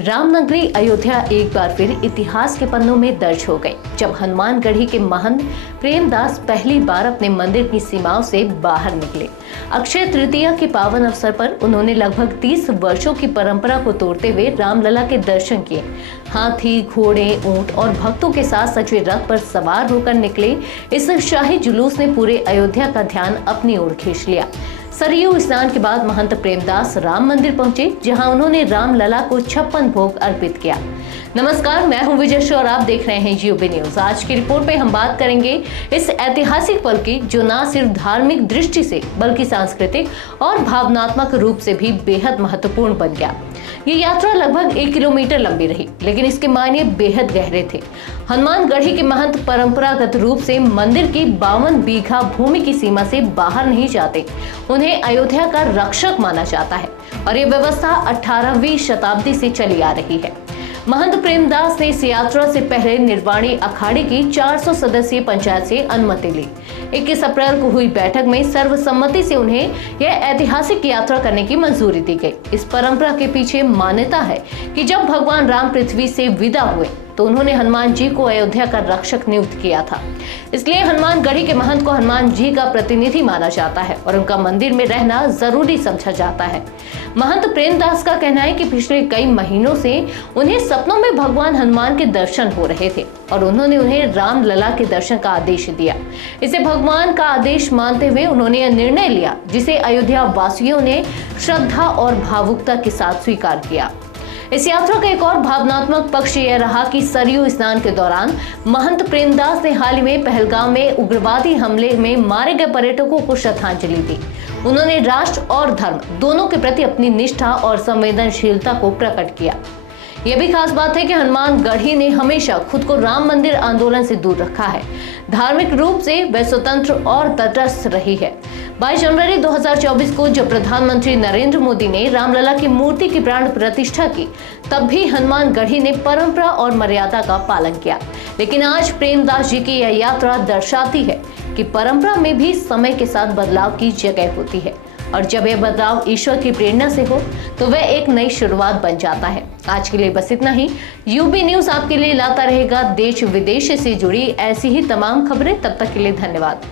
रामनगरी अयोध्या एक बार फिर इतिहास के पन्नों में दर्ज हो गई, जब हनुमानगढ़ी के महंत प्रेमदास पहली बार अपने मंदिर की सीमाओं से बाहर निकले। अक्षय तृतीया के पावन अवसर पर उन्होंने लगभग 30 वर्षों की परंपरा को तोड़ते हुए रामलला के दर्शन किए। हाथी, घोड़े, ऊंट और भक्तों के साथ सजे रथ पर सवार होकर निकले इस शाही जुलूस ने पूरे अयोध्या का ध्यान अपनी ओर खींच लिया। सरयू स्नान के बाद महंत प्रेमदास राम मंदिर पहुंचे, जहां उन्होंने रामलला को 56 भोग अर्पित किया। नमस्कार, मैं हूं विजय और आप देख रहे हैं यूबी न्यूज। आज की रिपोर्ट में हम बात करेंगे इस ऐतिहासिक पल की, जो न सिर्फ धार्मिक दृष्टि से बल्कि सांस्कृतिक और भावनात्मक रूप से भी बेहद महत्वपूर्ण बन गया। ये यात्रा लगभग 1 किलोमीटर लंबी रही, लेकिन इसके मायने बेहद गहरे थे। हनुमानगढ़ी के महंत परंपरागत रूप से मंदिर की 52 बीघा भूमि की सीमा से बाहर नहीं जाते। उन्हें अयोध्या का रक्षक माना जाता है और ये व्यवस्था 18वीं शताब्दी से चली आ रही है। महंत प्रेमदास ने इस यात्रा से पहले निर्वाणी अखाड़े की 400 सदस्यीय पंचायत से अनुमति ली। 21 अप्रैल को हुई बैठक में सर्वसम्मति से उन्हें यह ऐतिहासिक यात्रा करने की मंजूरी दी गई। इस परंपरा के पीछे मान्यता है कि जब भगवान राम पृथ्वी से विदा हुए तो उन्होंने हनुमान जी को अयोध्या का रक्षक नियुक्त किया था। इसलिए हनुमानगढ़ी के महंत को हनुमान जी का प्रतिनिधि माना जाता है और उनका मंदिर में रहना जरूरी समझा जाता है। महंत प्रेमदास का कहना है कि पिछले कई महीनों से उन्हें सपनों में भगवान हनुमान के दर्शन हो रहे थे और उन्होंने उन्हें रामलला के दर्शन का आदेश दिया। इसे भगवान का आदेश मानते हुए उन्होंने यह निर्णय लिया, जिसे अयोध्या वासियों ने श्रद्धा और भावुकता के साथ स्वीकार किया। इस यात्रा का एक और भावनात्मक पक्ष यह रहा कि सरयू स्नान के दौरान महंत प्रेमदास ने हाल ही में पहलगाम में उग्रवादी हमले में मारे गए पर्यटकों को श्रद्धांजलि दी। उन्होंने राष्ट्र और धर्म दोनों के प्रति अपनी निष्ठा और संवेदनशीलता को प्रकट किया। यह भी खास बात है कि हनुमानगढ़ी ने हमेशा खुद को राम मंदिर आंदोलन से दूर रखा है। धार्मिक रूप से वह स्वतंत्र और तटस्थ रही है। 22 जनवरी 2024 को जब प्रधानमंत्री नरेंद्र मोदी ने रामलला की मूर्ति की प्राण प्रतिष्ठा की, तब भी हनुमानगढ़ी ने परंपरा और मर्यादा का पालन किया। लेकिन आज प्रेमदास जी की यह यात्रा दर्शाती है कि परंपरा में भी समय के साथ बदलाव की जगह होती है, और जब यह बदलाव ईश्वर की प्रेरणा से हो तो वह एक नई शुरुआत बन जाता है। आज के लिए बस इतना ही। यूबी न्यूज आपके लिए लाता रहेगा देश विदेश से जुड़ी ऐसी ही तमाम खबरें। तब तक के लिए धन्यवाद।